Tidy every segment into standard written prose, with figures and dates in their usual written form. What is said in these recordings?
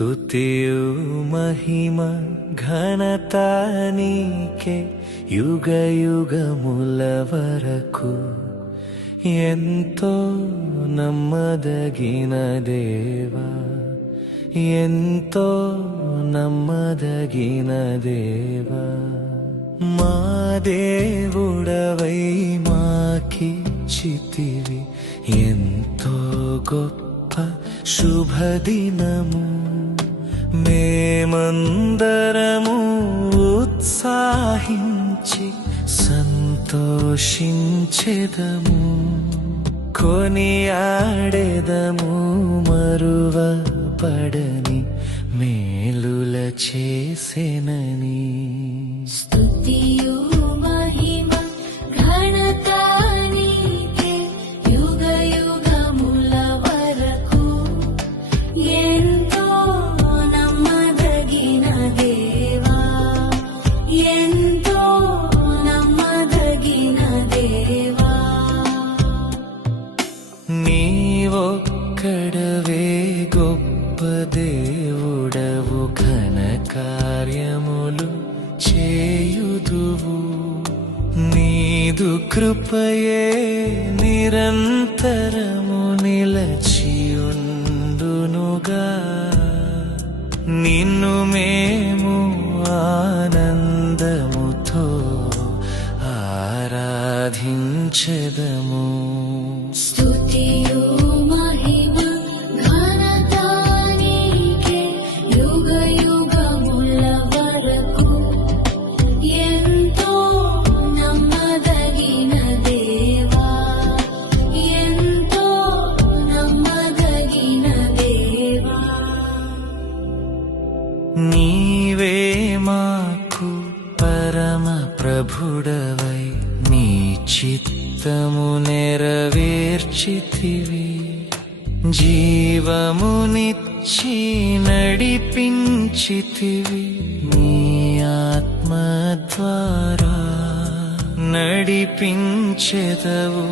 స్తుతియు మహిమ ఘనత నీకే యుగ యుగముల వరకు. ఎంతో నమ్మదగిన దేవా, ఎంతో నమ్మదగిన దేవా, మా దేవుడవై మాకిచ్చితివి ఎంతో గొప్ప శుభదినము. మేమందరము ఉత్సాహించి సంతోషించెదము, కొనియాడెదము మరువపడని మేలుల చేసెనని. స్తుతియు మహిమ ఘనత నీకే యుగ యుగముల వరకు. ఎంతో నమ్మదగిన దేవా, ఎంతో నమ్మదగిన దేవా. నీవొక్కడవే గొప్ప దేవుడవు, ఘన కార్యములు చేయుదువు. నీదు కృపయే నిరంతరము నిలచియుండునుగా. నిన్ను మేము ఆనందముతో ఆరాధించెదము. స్తుతియు మహిమ ఘనత నీకే యుగ యుగముల వరకు. ఎంతో నమ్మదగిన దేవా, ఎంతో నమ్మదగిన దేవా. నీవే మాకు పరమ ప్రభుడవై నీ చిత్తము నెరవేర్చితివి. జీవమునిచ్చి నడిపించితివి, నీ ఆత్మ ద్వారా నడిపించెదవు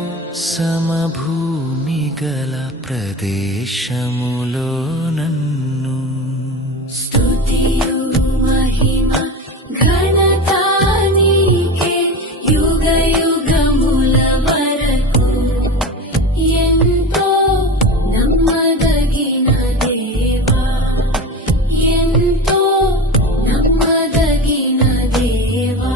సమభూమి గల ప్రదేశములో నన్ను. స్తుతియు మహిమ ఘనత నీకే యుగ యుగముల వరకు. ఎంతో నమ్మదగిన దేవా, ఎంతో నమ్మదగిన దేవా.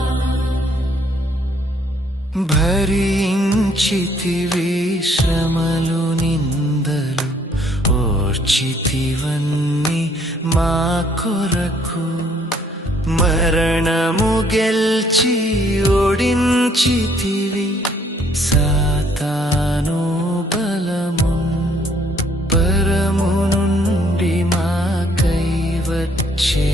భరించితివి శ్రమలు నిందలు, ఓర్చితివన్నీ మా కొరకు. మరణము గెల్చి ఓడించితివి సాతాను బలము. పరము నుండి మాకై వచ్చే